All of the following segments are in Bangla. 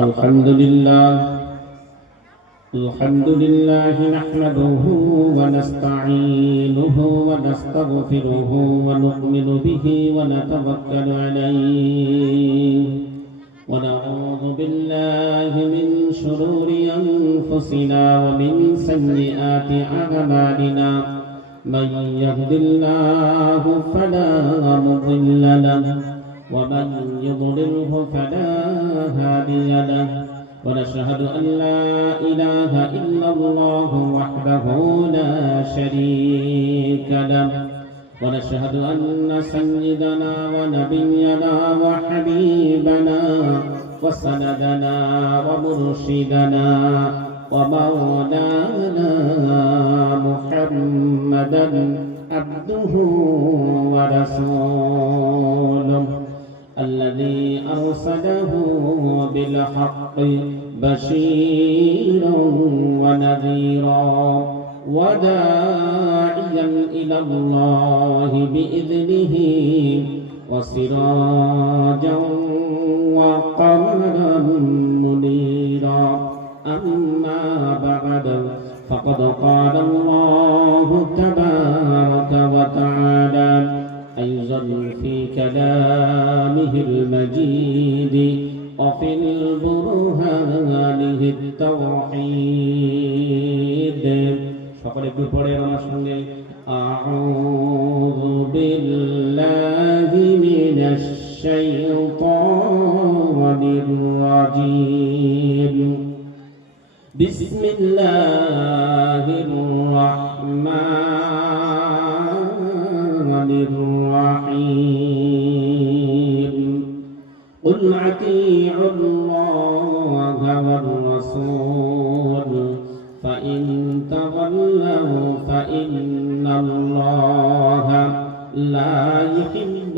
الحمد لله نحمده ونستعينه ونستغفره ونؤمن به ونتوكل عليه ونعوذ بالله من شرور أنفسنا ومن سيئات أعمالنا من يهد الله فلا مضل له ومن يضلله فلا هادي له ونشهد أن لا إله إلا الله وحده لا شريك له ونشهد أن سيدنا ونبينا وحبيبنا وسندنا ومرشدنا ومولانا محمدا عبده ورسوله الذي أرسله بالحق بشيرا ونذيرا وداعيا إلى الله بإذنه وسراجا وقمرا منيرا أما بعد فقد قال الله تبارك وتعالى أيضا في كلامه المجيد وفي البرهان التوحيد فقد يقول أعوذ بالله من الشيطان الرجيم بسم الله الرحمن الرحيم قل أطيعوا الله والرسول فإن تولوا فإن الله لا يحب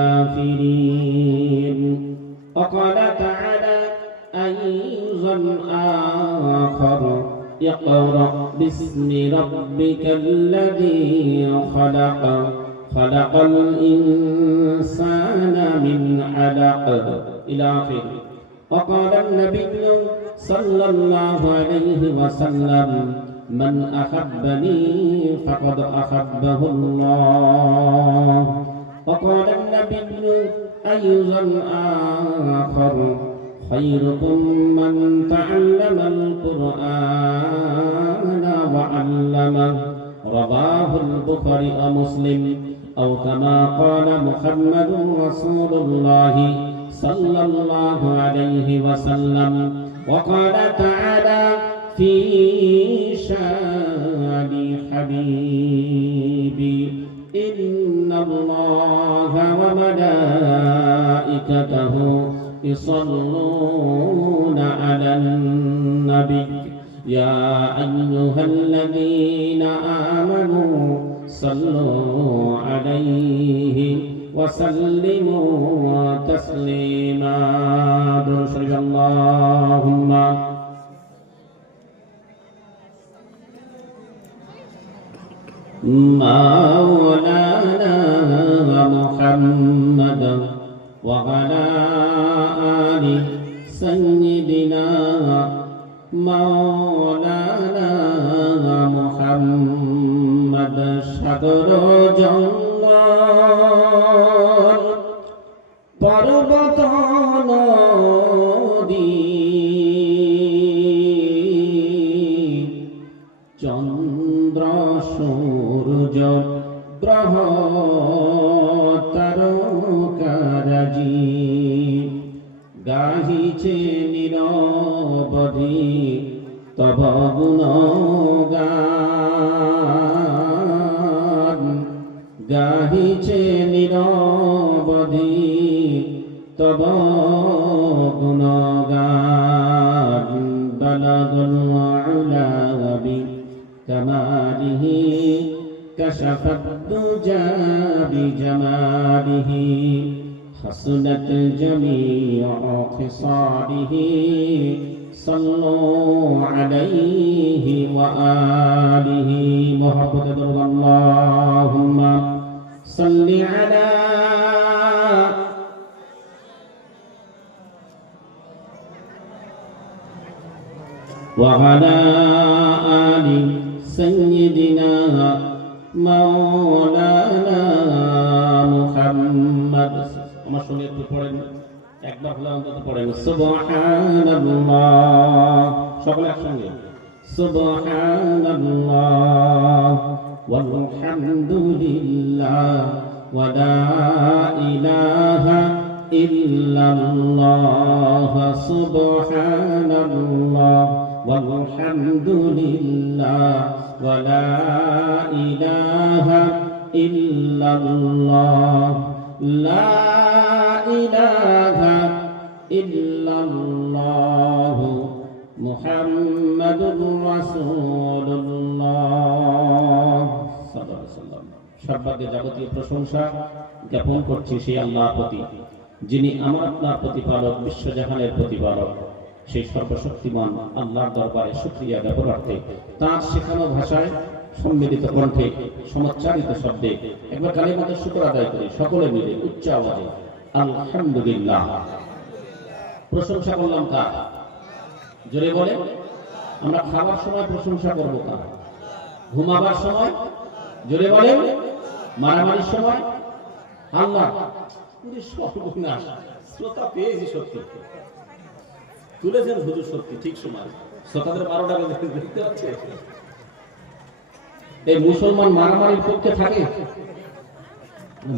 الكافرين وقال تعالى أيضا آخر اقرأ باسم ربك الذي خلق خلق الإنسان من علق إلى آخره وقال النبي صلى الله عليه وسلم من أحبني فقد أحبه الله وقال النبي أيضا آخر خيركم من تعلم القرآن وعلمه رواه البخاري ومسلم أو كما قال محمد رسول الله صلى الله عليه وسلم وقال تعالى في شان حبيبي إن الله وملائكته يصلون على النبي يا أيها الذين آمنوا صلوا عليه وسلموا تسليما بشر اللهم مولانا محمد وعلى آل سيدنا مولانا محمد شكر جنات পর্বত নদী চন্দ্র সূর্য গ্রহ তারকারাজি গাহিছে নিরবধি তব গুণগান গাহিছে নিরবধি তব গুণগান বলগুল উলা বিকামালিহি كشفت الدجى بجماله حسنت جميع خصاله صلوا عليه وآله محبة اللهم صل على وعلى آل سيدنا مولانا محمد আমার সঙ্গে একটু পড়েন একবার হলে অন্তত পড়েন সুবহানাল্লাহ সকলে একসঙ্গে সুবহানাল্লাহ walhamdulillah wa la ilaha illallah subhanallah walhamdulillah wa la ilaha illallah la ilaha illallah মুহাম্মাদুর রাসূলুল্লাহ সাল্লাল্লাহু আলাইহি ওয়াসাল্লাম। সর্বাগ্রে যাবতীয় প্রশংসা জ্ঞাপন করছি সেই আল্লাহর প্রতি, যিনি আমার আপনার প্রতিপালক, বিশ্বজাহানের প্রতিপালক। সেই সর্বশক্তিমান আল্লাহর দরবারে শুকরিয়া জ্ঞাপনার্থে তাঁর শেখানো ভাষায় সম্মিলিত কণ্ঠে সমচ্চারিত শব্দে একবার কালিমাতে শুকর আদায় করি সকলে মিলে উচ্চ আওয়াজে আলহামদুলিল্লাহ। প্রশংসা করলাম কার? জোরে বলে। আমরা খাবার সময় প্রশংসা করব কার? ঘুমাবার সময়? জোরে বলে। মারামারির সময়? আল্লাহ। সর্বনাশ, শ্রোতা পেয়েছি সত্যি, তুলেছেন হুজুর সত্যি ঠিক সময়। শ্রোতাদের 12টা বেজে দেখতে পাচ্ছে। এই মুসলমান মারামারির পক্ষে থাকে,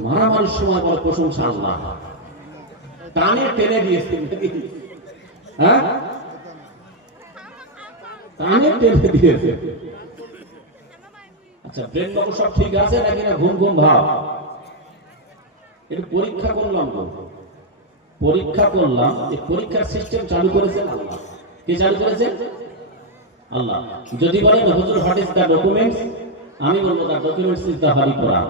মারামারির সময় বড় প্রশংসা আল্লাহ টানে টেনে দিয়েছেন। হ্যাঁ, টানে টেনে দিয়েছে। আচ্ছা, ব্রেন বাবু সব ঠিক আছে নাকি না ঘুম ঘুম ভাব? একটু পরীক্ষা করলাম তো, পরীক্ষা করলাম। এই পরীক্ষার সিস্টেম চালু করেছেন আল্লাহ। কে চালু করেছেন? আল্লাহ। যদি বলেন হুজুর হোয়াট ইজ দ্য ডকুমেন্টস, আমি বলবো the documents is the holy Quran.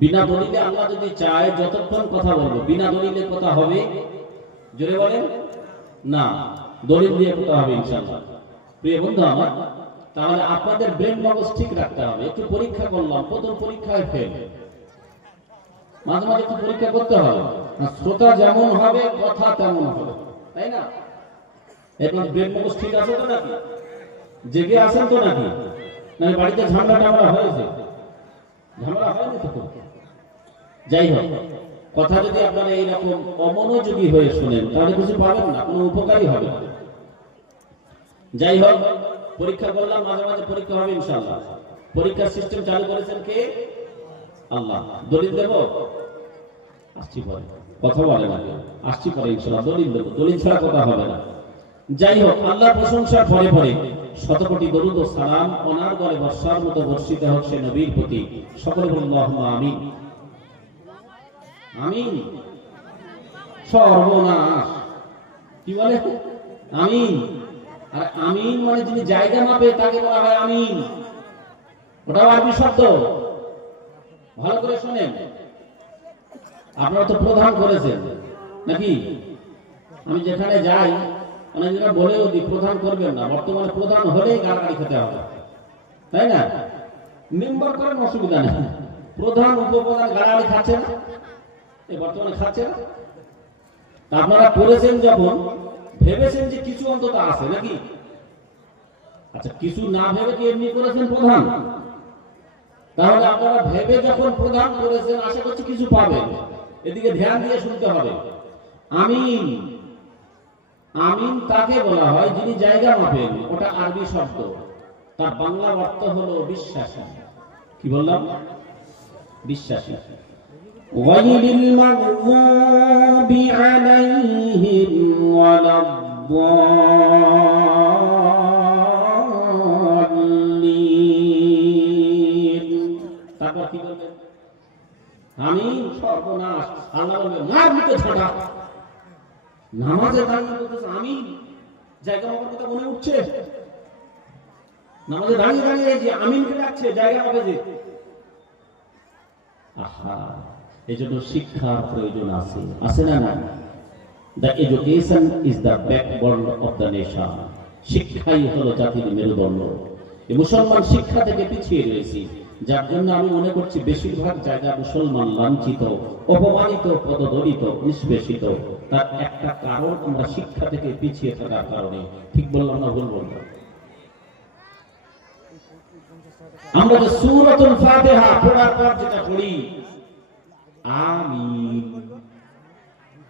বিনা দলিলে আল্লাহ যদি চায় যতক্ষণ কথা বলবো, বিনা দলিলে কথা হবে? জোরে বলেন না, দলিল দিয়ে কথা হবে ইনশাআল্লাহ। প্রিয় বন্ধু আমার, তাহলে আপনাদের ব্রেন মগজ ঠিক রাখতে হবে। একটু পরীক্ষা করলাম, প্রথম পরীক্ষায় ফেল। মাঝে মাঝে একটু পরীক্ষা করতে হবে। শ্রোতা যেমন হবে কথা তেমন হবে, তাই না? এখন ব্রেন মগজ ঠিক আছে তো নাকি? জেগে আছেন তো নাকি? না বাড়িতে ঝামেলা টামলা হয়েছে? ঝামেলা হয়নি তো? যাই হোক, কথা যদি আপনারা এইরকম অমনোযোগী হয়ে শুনেন তাহলে কিছু পাবেন না, কোনো উপকারী হবে না। যাই হোক, পরীক্ষা করলাম, মাঝে মাঝে পরীক্ষা হবে ইনশাআল্লাহ। পরীক্ষার সিস্টেম চালু করেছেন কে? আল্লাহ। দলিল দেব? আসছি পরে, কথা বলে না, আসছি পরে ইনশাআল্লাহ দলিল দেব। দলিল ছাড়া কথা হবে না। যাই হোক, আল্লাহর প্রশংসার পরে পরে শতকোটি দরুদ ও সালাম ওনার গলে বর্ষার মতো বর্ষিত হোক সে নবীর প্রতি। সকলে বলুন আল্লাহুম্মা আমিন। আমিন। সর্বনাশ, কি বলে? আমিন। আর আমিন মানে যিনি জায়গা মাপে তাকে বলা হয় আমিন। ওটাও আরবি শব্দ, ভালো করে শোনেন। আপনারা তো প্রধান করেছেন নাকি? আমি যেখানে যাই অনেক জায়গায় বলেও দিই প্রধান করবেন না। বর্তমানে প্রধান হলেই গালাগালি খেতে হবে, তাই না? মেম্বার করেন অসুবিধা নেই, প্রধান উপপ্রধান গালাগালি খাচ্ছে না? এই বর্তমানে খাচ্ছে না? আপনারা করেছেন যখন ভেবেছেন যে কিছু অন্তত আছে নাকি? আচ্ছা, কিছু না ভেবে কি এমনি করেছেন প্রধান? তাহলে আপনারা ভেবে যখন প্রধান করেছেন আশা করছি কিছু পাবেন। এদিকে ধ্যান দিয়ে শুনতে হবে। আমিন। আমিন তাকে বলা হয় যিনি জায়গা মাপেন। ওটা আরবি শব্দ, তার বাংলা অর্থ হলো বিশ্বাসী। কি বললাম? বিশ্বাসী। গায়রিল মাগযুবি আলাইহিম ওয়ালাদ-দাল্লিন। তারপর কি বলবেন? আমিন। সর্বনাশ, আল্লাহ বলবেন মার মুখে ঝাঁটা। নামাজে দাঁড়িয়ে বলতেছে আমিন, জায়গা মাপার কথা মনে উঠছে? নামাজে দাঁড়িয়ে দাঁড়িয়ে যে আমিনকে ডাকছে, জায়গা মাপে যে। আহা, এই জন্য শিক্ষার প্রয়োজন আছে, আছে না? না, the education is the backbone of the nation. শিক্ষাই হলো জাতির মেরুদণ্ড। এই মুসলমান শিক্ষা থেকে পিছিয়ে রয়েছি, যার জন্য আমি মনে করছি বেশিরভাগ জায়গা মুসলমান লাঞ্ছিত, অপমানিত, পদদলিত, নিষ্পেষিত। তার একটা কারণ আমরা শিক্ষা থেকে পিছিয়ে থাকার কারণে। ঠিক বললাম না ভুল বললাম? আমরা যে সূরাতুল ফাতিহা পড়ার পর যেটা পড়ি আমিন,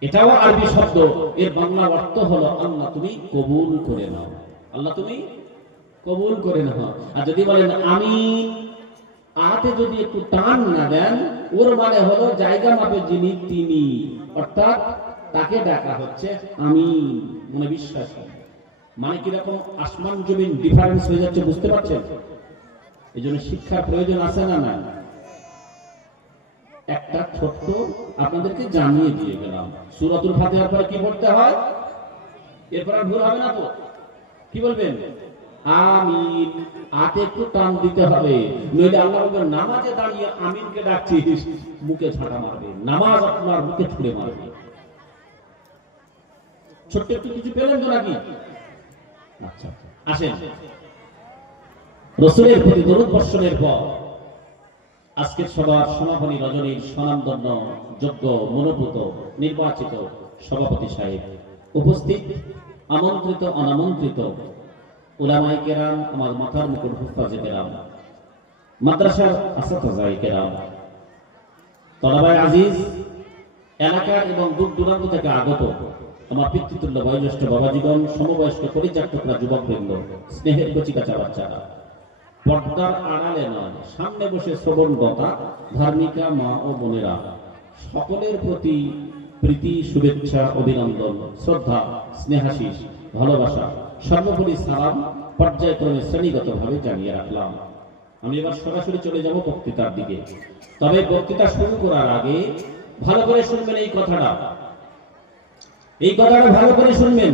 এটাও আরবি শব্দ, এর বাংলা অর্থ হলো আল্লাহ তুমি কবুল করে নাও, আল্লাহ তুমি কবুল করে নাও। আর যদি বলেন আমিন, আতে যদি একটু টান না দেন, ওর মানে হলো জায়গা মাপে যিনি তিনি, অর্থাৎ তাকে ডাকা হচ্ছে আমিন, মনে বিশ্বাস। মানে কিরকম আসমান জমিন ডিফারেন্স হয়ে যাচ্ছে, বুঝতে পারছেন? এই জন্য শিক্ষার প্রয়োজন আছে না? না, একটা ছোট্ট আপনাদেরকে জানিয়ে দিয়ে গেলাম। সূরাতুল ফাতিহার পরে কি পড়তে হয়, এরপর আর ভুল হবে না তো? কি বলবেন? আমিন, আতে একটু টান দিতে হবে, নইলে আল্লাহ বলবেন নামাজে দাঁড়িয়ে আমিনকে ডাকছিস, মুখে ঝাঁটা মারবে, নামাজ আপনার মুখে ছুঁড়ে মারবে। ছোট্ট একটু কিছু পেলেন তো নাকি? আচ্ছা, আসেন রাসূলের প্রতি দরুদ বর্ষণের পর আজকের সভার সমাপনী রজনীর স্বনামধন্য যোগ্য মনোভূত নির্বাচিত সভাপতি সাহেব, উপস্থিত আমন্ত্রিত অনামন্ত্রিত উলামায়ে কেরাম, আমার মাথার মুকুট হুফাজে কেরাম, মাদ্রাসার আসাতিজায়ে কেরাম, তলাবায়ে আজিজ, এলাকা এবং দূর দূরান্ত থেকে আগত আমার পিতৃতুল্য বয়োজ্যেষ্ঠ বাবাজীগণ, সমবয়স্ক পরিচারকরা, যুবকবৃন্দ, স্নেহের কচিকাঁচা বাচ্চারা, পর্দার আড়ালে নয় সামনে বসে শ্রবণগতা ধার্মিকা মা ও বোনেরা, সকলের প্রতি প্রীতি, শুভেচ্ছা, অভিনন্দন, শ্রদ্ধা, স্নেহাশিস, ভালোবাসা, সর্বোপরি সালাম পর্যায়ক্রমে শ্রেণীগতভাবে জানিয়ে রাখলাম। আমি এবার সরাসরি চলে যাব বক্তৃতার দিকে। তবে বক্তৃতা শুরু করার আগে ভালো করে শুনবেন এই কথাটা, এই কথাটা ভালো করে শুনবেন,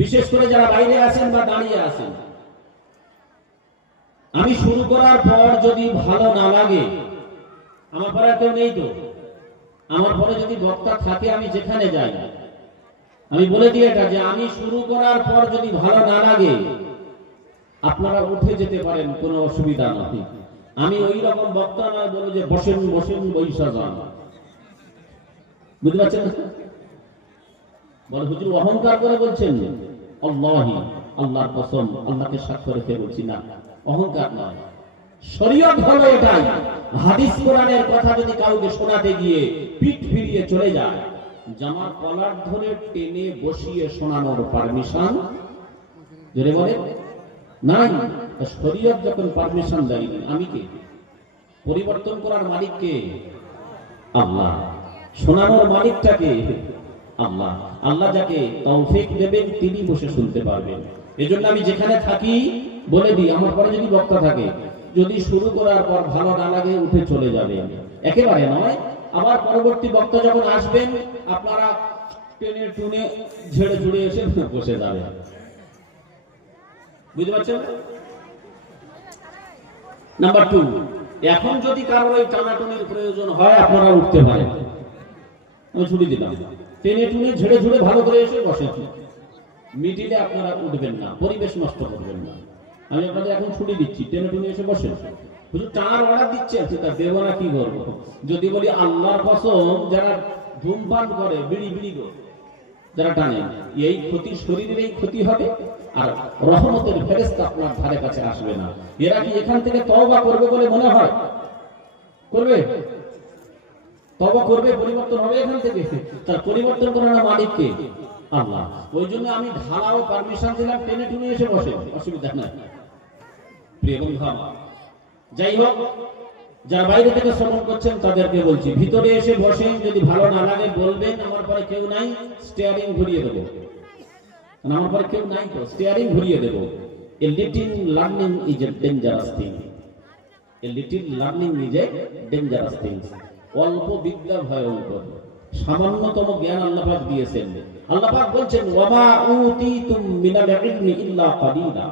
বিশেষ করে যারা বাইরে আছেন বা দাঁড়িয়ে আছেন। আমি শুরু করার পর যদি ভালো না লাগে, আমার পরে কেউ নেই তো, আমার পরে যদি বক্তা থাকে আমি যেখানে যাই, আমি বলে দিই এটা যে আমি শুরু করার পর যদি ভালো না লাগে আপনারা উঠে যেতে পারেন, কোনো অসুবিধা নেই। আমি ওই রকম বক্তা নয় বলে যে বসেন বসেন বৈশা যান, বুঝতে পারছেন? বলে হুজুর অহংকার করে বলছেন, আল্লাহি, আল্লাহর কসম, আল্লাহকে সাক্ষ্য রেখে বলছি না, অহংকার নয়, শরীয়ত হলো এটাই। হাদিস কোরআনের কথা যদি কাউকে শোনাতে গিয়ে পিঠ ফিরিয়ে চলে যায়, জামার কলার ধরে টেনে বসিয়ে শোনানোর পারমিশন জোরে বলে নাই। শরীয়ত যখন পারমিশন দেয়নি, আমি কে? পরিবর্তন করার মালিক কে? আল্লাহ। শোনানোর মালিকটাকে আল্লাহ। আল্লাহ যাকে তৌফিক দেবেন তিনি বসে শুনতে পারবেন। এজন্য আমি যেখানে থাকি বলে দিই, আমার পরে যদি বক্তা থাকে, যদি শুরু করার পর ভালো না লাগে উঠে চলে যাবে, একেবারে নয়। আবার পরবর্তী বক্তা যখন আসবেন আপনারা টেনে টুনে ঝেড়ে ঝুড়ে এসে বসে যাবে, বুঝতে পারছেন? নাম্বার 2, এখন যদি কারো এই টানাটুনির প্রয়োজন হয় আপনারা উঠতে পারেন, আমি ছুটি দিলাম। টেনে টুনে ঝেড়ে ঝুড়ে ভালো করে এসে বসে, মিডিলে আপনারা উঠবেন না, পরিবেশ নষ্ট করবেন না। আমি আপনাদের এখন ছুটি দিচ্ছি, টেনে টুনে এসে বসেন। হুজুর টানার অর্ডার দিচ্ছেন, সেটা দেব না, কি করবো? যদি বলি আল্লাহর কসম, যারা ধূমপান করে, বিড়ি বিড়ি করে যারা টানে, এই ক্ষতি শরীরের এই ক্ষতি হবে, আর রহমতের ফেরেশতা আপনার ধারে কাছে আসবে না। এরা কি এখান থেকে তওবা করবে বলে মনে হয়? করবে? তওবা করবে, পরিবর্তন হবে এখান থেকে। তার পরিবর্তন করার মালিক কে? আল্লাহ। ওই জন্য আমি ঢালাও পারমিশন দিলাম, টেনে টুনে এসে বসে, অসুবিধা নাই। প্রিয় বন্ধু আমার, যাই হোক, যারা বাইরে থেকে শ্রবণ করছেন তাদেরকে বলছি, ভিতরে এসে বসেন, যদি ভালো না লাগে বলবেন, আমার পরে কেউ নাই, স্টিয়ারিং ঘুরিয়ে দেবো। আমার পরে কেউ নাই তো, স্টিয়ারিং ঘুরিয়ে দেবো। A little learning is a dangerous thing. A little learning is a dangerous thing. অল্প বিদ্যা ভয়ঙ্কর। সামান্যতম জ্ঞান আল্লাহ পাক দিয়েছেন। আল্লাহ পাক বলছেন, ওয়ামা উতিতুম মিনাল ইলমি ইল্লা কালিলা।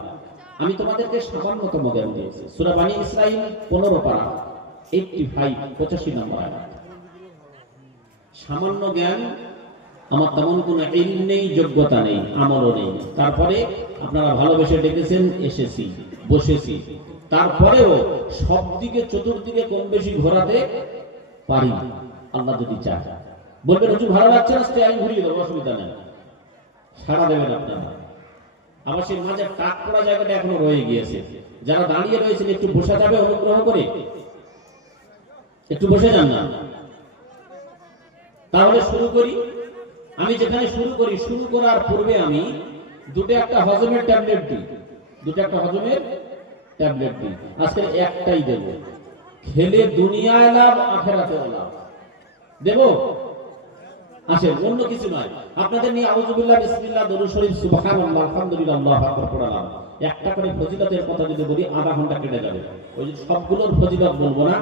আমি তোমাদেরকে সামান্যতম জ্ঞান দিয়েছি। সূরা বনী ইসরাঈল 15 পারা 85 নম্বর আয়াত। সামান্য জ্ঞান, আমার তেমন কোনো ইলম নেই, যোগ্যতা নেই, আমলও নেই। তারপরে আপনারা ভালোবেসে ডেকেছেন, এসেছি, বসেছি। তারপরেও সব দিকে চতুর্দিকে কম বেশি ঘোরাতে পারি, আল্লাহ যদি চায়। বলবেন হুজুর ভালো লাগছে না, স্টিয়ারিং ঘুরিয়ে দেবো, অসুবিধা নেই, সাড়া দেবেন আপনারা। আবার সেই মাঝে টাক পড়া জায়গাটা এখনো রয়ে গিয়েছে। যারা দাঁড়িয়ে রয়েছেন একটু বসা যাবে অনুগ্রহ করে, একটু বসে যান না। তাহলে শুরু করি। আমি যেখানে শুরু করি, শুরু করার পূর্বে আমি দুটো একটা হজমের ট্যাবলেট দিই, দুটো একটা হজমের ট্যাবলেট দিই। আজকে একটাই দেব, খেলে দুনিয়ায় লাভ আখিরাতে লাভ। দেব? আসেন, অন্য কিছু নয়। আপনাদের নিয়ে আউযুবিল্লাহ, বিসমিল্লাহ, দরুদ শরীফ, সুবহানাল্লাহ, আলহামদুলিল্লাহ, আল্লাহু আকবার পড়ালাম। একটা করে ফজিলতের কথা যদি বলি আধা ঘন্টা কেটে যাবে। ওই সবগুলোর ফজিলত বলবো না,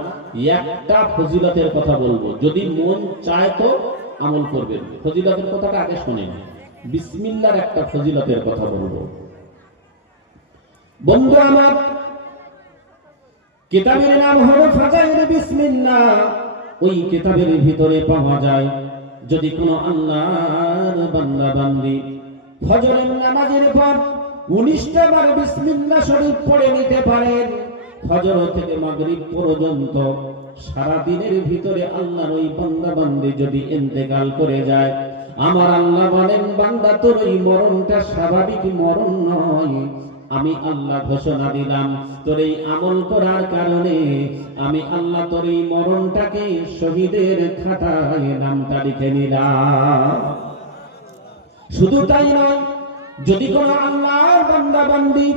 একটা ফজিলতের কথা বলবো। যদি মন চায় তো আমল করবেন। ফজিলতের কথাটা আগে শুনেন। বিসমিল্লাহর একটা ফজিলতের কথা বলবো। বন্ধু আমার, কিতাবের নাম হলো ফাজাইল বিসমিল্লাহ। ওই কিতাবের ভিতরে পাওয়া যায়, যদি কোনো আল্লাহর বান্দা বান্দি ফজরের নামাজের পর 19টা বার বিসমিল্লাহ শরীফ পড়ে নিতে পারেন, ফজর থেকে মাগরিব পর্যন্ত সারা দিনের ভিতরে আল্লাহর ওই বান্দা বান্দি যদি ইন্তেকাল করে যায়, আমার আল্লাহ বলেন, বান্দা তোর এই মরণটা স্বাভাবিক মরণ নয়। আমি আল্লাহ ঘোষণা দিলাম, তোর এই আমল করার কারণে আমি আল্লাহ তোর এই মরণটাকে শহীদের খাতায় নামটা লিখে নিলাম। শুধু তাই নয়, যদি কোন আল্লাহর বান্দা বান্দি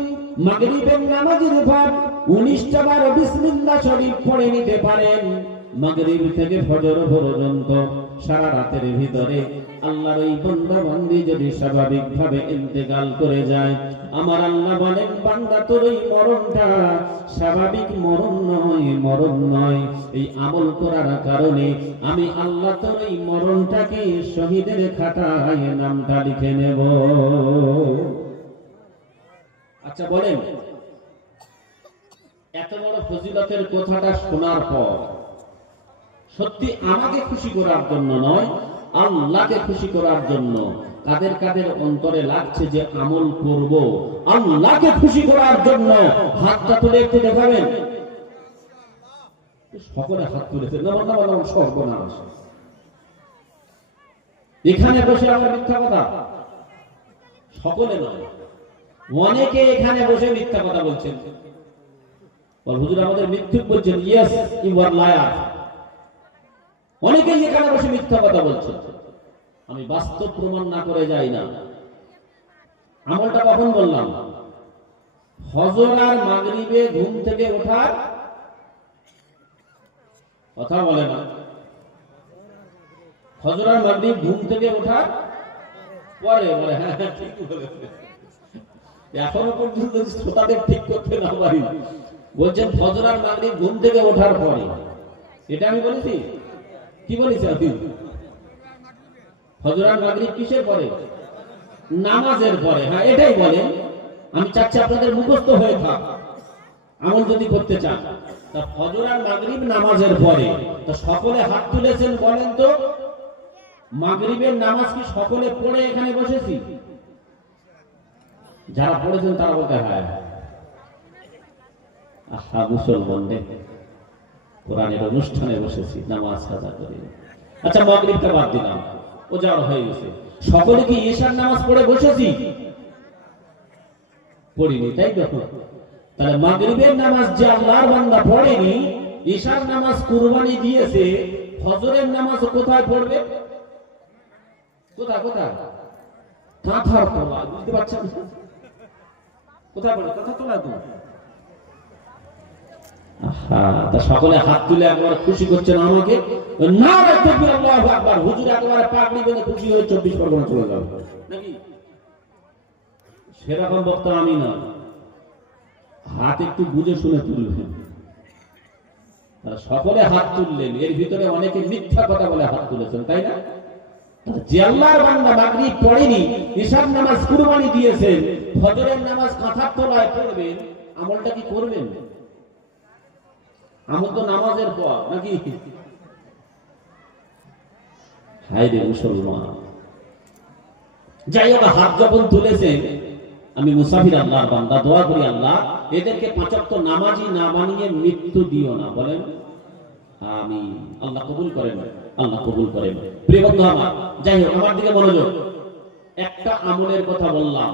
মাগরিবের নামাজের পর 19টা বার বিসমিল্লাহ শরীফ পড়ে নিতে পারেন, মাগরিব থেকে ফজর পর্যন্ত সারা রাতের ভিতরে আল্লাহর ওই বান্দা বান্দি যদি স্বাভাবিকভাবে ইন্তেকাল করে যায়, আমার আল্লাহ বলেন, বান্দা তোর এই মরণটা স্বাভাবিক মরণ নয়, মরণ নয়। এই আমল করার কারণে আমি আল্লাহ তোর এই মরণটাকে শহীদের খাতায় নামটা লিখে নেব। আচ্ছা বলেন, এত বড় ফজিলতের কথাটা শোনার পর সত্যি আমাকে খুশি করার জন্য নয়, আল্লাহকে খুশি করার জন্য কাদের কাদের অন্তরে লাগছে যে আমল করব আল্লাহকে খুশি করার জন্য? হাতটা তুলে একটু দেখাবেন। সকলে হাত তুলেছে, সর্বনাশ। এখানে বসে আমার মিথ্যা কথা, সকলে নয়, অনেকে এখানে বসে মিথ্যা কথা বলছেন। হুজুর আমাদের মিথ্যুক বলছেন, ইয়েস ইউ আর লায়ার। অনেকেই এখানে বসে মিথ্যা কথা বলছে। আমি বাস্তব প্রমাণ না করে যাই না। আমলটা কখন বললাম? ফজর আর মাগরিবে ঘুম থেকে ওঠার কথা বলে না। ফজর আর মাগরিব ঘুম থেকে ওঠার পরে বলে। হ্যাঁ ঠিক বলেছে। এখনো পর্যন্ত শ্রোতাদের ঠিক করতে না পারি, বলছেন ফজর আর মাগরিব ঘুম থেকে ওঠার পরে। এটা আমি বলেছি? কি বলেছি আমি? ফজর আর মাগরিব কিসের পরে? নামাজের পরে। হ্যাঁ এটাই বলে। আমি চাচ্ছি আপনাদের মুখস্থ হয়ে থাক, আমল যদি করতে চান। তা ফজর আর মাগরিব নামাজের পরে। তা সকলে হাত তুলেছেন, বলেন তো মাগরিবের নামাজ কি সকলে পড়ে এখানে বসেছি? যারা পড়েছেন তারা বলতে হয়, আহা মুসলমানদের কোরআনের অনুষ্ঠানে বসেছি, নামাজ কাজা করি। আচ্ছা মাগরিবটা বাদ দিলাম, ও যাওয়ার হয়ে গেছে। সকলে কি ঈশার নামাজ পড়ে বসেছি? পড়িনি, তাই দেখো। তাহলে মাগরিবের নামাজ যে আল্লাহর বান্দা পড়েনি, ঈশার নামাজ কুরবানি দিয়েছে, ফজরের নামাজ কোথায় পড়বে? কোথায় কোথায়? কাঁথার তলায়। বুঝতে পারছেন কোথায় পড়ে? কাঁথার তলায় তো। তা সকলে হাত তুলে একবার খুশি করছেন আমাকে। নারে তাকবীর, আল্লাহু আকবার। হুজুর একেবারে পাগড়ি বেঁধে খুশি হয়ে 24 পরগনা চলে যাবে নাকি? সেরকম বক্তা আমি না। হাত একটু বুঝে শুনে তুলবেন। তারা সকলে হাত তুললেন, এর ভিতরে অনেকে মিথ্যা কথা বলে হাত তুলেছেন, তাই না? যে আল্লাহর বান্দা মাগরিব পড়েনি, ঈশার নামাজ কুরবানি দিয়েছেন, ফজরের নামাজ কাঁথার তলায় পড়বেন, আমলটা কি করবেন? আমল তো নামাজের পর নাকি? হায় রে মুসলমান। যাই হোক, হাত যখন তুলেছেন, আমি মুসাফির আল্লাহর বান্দা, দোয়া করি আল্লাহ এদেরকে 5 ওয়াক্ত নামাজি না বানিয়ে মৃত্যু দিও না। বলেন আমিন। আল্লাহ কবুল করেন। আল্লাহ কবুল করেন। প্রিয় বন্ধু আমার, যাই হোক, আমার দিকে মনোযোগ। একটা আমলের কথা বললাম।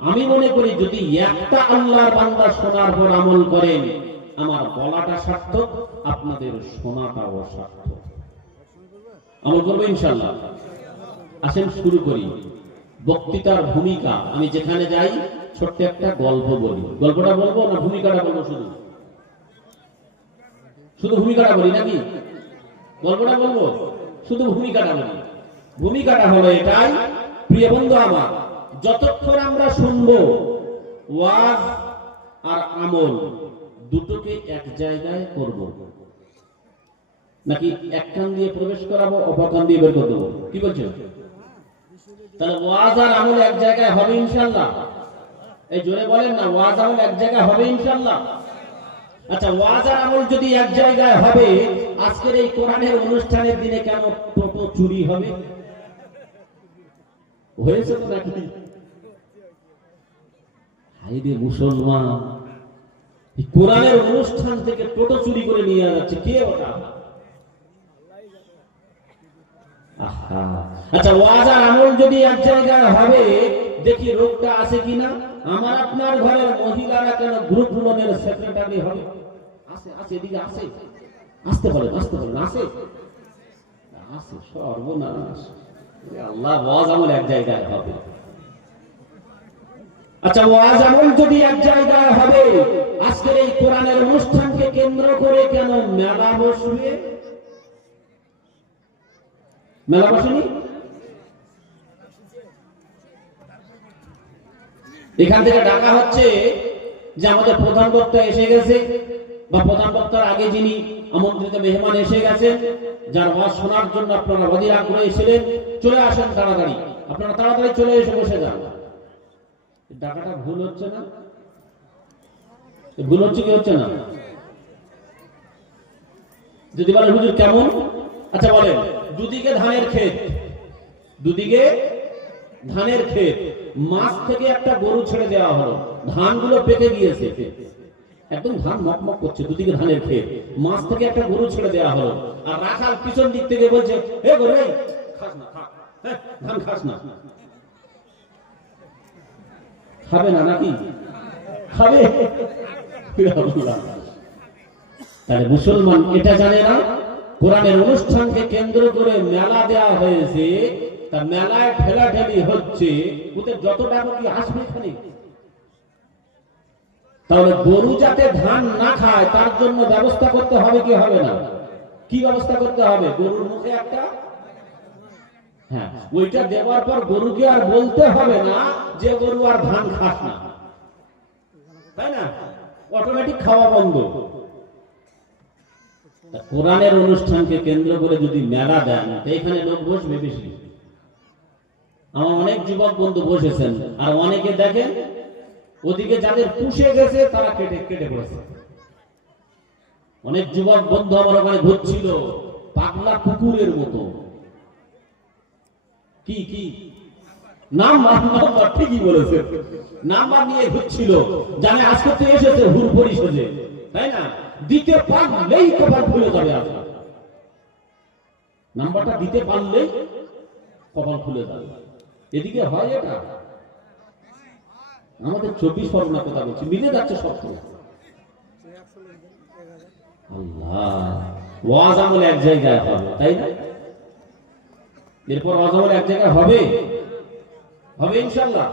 আমি মনে করি যদি একটা আল্লাহর বান্দা শোনার পর আমল করেন, আমার বলাটা সার্থক, আপনাদের শোনাটাও সার্থক। আমল করবো ইনশাআল্লাহ। আসেন শুরু করি। বক্তৃতার ভূমিকা, আমি যেখানে যাই ছোট্ট একটা গল্প বলি। গল্পটা বলবো না ভূমিকাটা বলবো? শুধু ভূমিকাটা বলি নাকি? গল্পটা বলবো? শুধু ভূমিকাটা বলি। ভূমিকাটা হলো এটাই, প্রিয় বন্ধু আমার, যতক্ষণ আমরা শুনবো ওয়াজ আর আমল দুটোকে এক জায়গায় করব, নাকি এক কান দিয়ে প্রবেশ করাবো, অপর কান দিয়ে বের করে দেবো? কি বলছো? তাহলে ওয়াজ আর আমল এক জায়গায় হবে ইনশাআল্লাহ? এই জোরে বলেন না, ওয়াজ আমল এক জায়গায় হবে ইনশাআল্লাহ? আচ্ছা, ওয়াজ আর আমল যদি এক জায়গায় হবে, আজকের এই কোরআনের অনুষ্ঠানের দিনে কেন টোটো চুরি হবে? হয়েছে তো নাকি? হাইরে মুসলমান, কোরআনের অনুষ্ঠান থেকে টোটো চুরি করে নিয়ে যাচ্ছে, কে ওটা? আচ্ছা, ওয়াজ আর আমল যদি এক জায়গায় হবে, দেখি রোগটা আছে কিনা। আমার আপনার ঘরের মহিলারা কেন গ্রুপ লোনের সেক্রেটারি হবে? আছে এদিকে আছে, আসতে বলেন, আসতে বলেন, আছে আছে। সর্বনাশ, আল্লাহ, ওয়াজ আমল এক জায়গায় হবে। আচ্ছা, ওয়াজ আমল যদি এক জায়গায় হবে, আজকের এই কোরআনের অনুষ্ঠানকে কেন্দ্র করে কেন মেলা বসবে? মেলা বসেনি? এখান থেকে ডাকা হচ্ছে যে আমাদের প্রধান বক্তা এসে গেছে, বা প্রধান বক্তার আগে যিনি আমন্ত্রিত মেহমান এসে গেছেন, যার ওয়াজ শোনার জন্য আপনারা অধীর আগ্রহে এসেছিলেন, চলে আসেন তাড়াতাড়ি। আপনারা তাড়াতাড়ি চলে এসে বসে যান। ডাকাটা ভুল হচ্ছে না? ভুল হচ্ছে কি হচ্ছে না? যদি বলেন হুজুর কেমন? আচ্ছা বলেন, দুদিকে ধানের ক্ষেত, দুদিকে ধানের ক্ষেত, মাছ থেকে একটা গরু ছেড়ে দেওয়া হলো, ধানগুলো পেকে গিয়েছে, একদম ধান মকমক করছে, দুদিকে ধানের ক্ষেত, মাছ থেকে একটা গরু ছেড়ে দেওয়া হলো, আর রাখাল পিছন দিক থেকে বলছে, হে গরু খাস না, ধান খাস না। খাবে না নাকি? খাবে। তাহলে মুসলমান এটা জানে না, কোরআনের অনুষ্ঠানকে কেন্দ্র করে মেলা দেওয়া হয়েছে, তা মেলায় ঠেলাঠেলি হচ্ছে, ওদের যত টাকা কি আসবে এখানে? তাহলে গরু যাতে ধান না খায় তার জন্য ব্যবস্থা করতে হবে কি হবে না? কি ব্যবস্থা করতে হবে? গরুর মুখে একটা, হ্যাঁ, ওইটা দেওয়ার পর গরুকে আর বলতে হবে না যে গরু আর ধান খাস না, তাই না? অটোমেটিক খাওয়া বন্ধ। কোরআনের অনুষ্ঠানকে কেন্দ্র করে যদি মেলা দেন, এখানে লোক বসবে বেশি। আমার অনেক যুবক বন্ধু বসেছেন, আর অনেকে দেখেন ওদিকে যাদের পুষে গেছে তারা কেটে কেটে পড়েছে। অনেক যুবক বন্ধু আমার ওখানে ঘুরছিল পাগলা কুকুরের মতো। কি কি নাম্বার ঠিকই বলেছে, নাম্বার নিয়ে ঘুরছিল, জানে আজকে তো এসেছে হুর পরিষদে, তাই না? দিতে পারলেই কপাল খুলে যাবে। আপনার নাম্বারটা দিতে পারলেই কপাল খুলে যাবে। এদিকে হয় এটা? আমাদের 24 পরগনা কথা বলছি, মিলে যাচ্ছে সব। আল্লাহ, ওয়াজ আমল এক জায়গায় হবে, তাই না? এরপর ওয়াজ আমল এক জায়গায় হবে, হবে ইনশাআল্লাহ।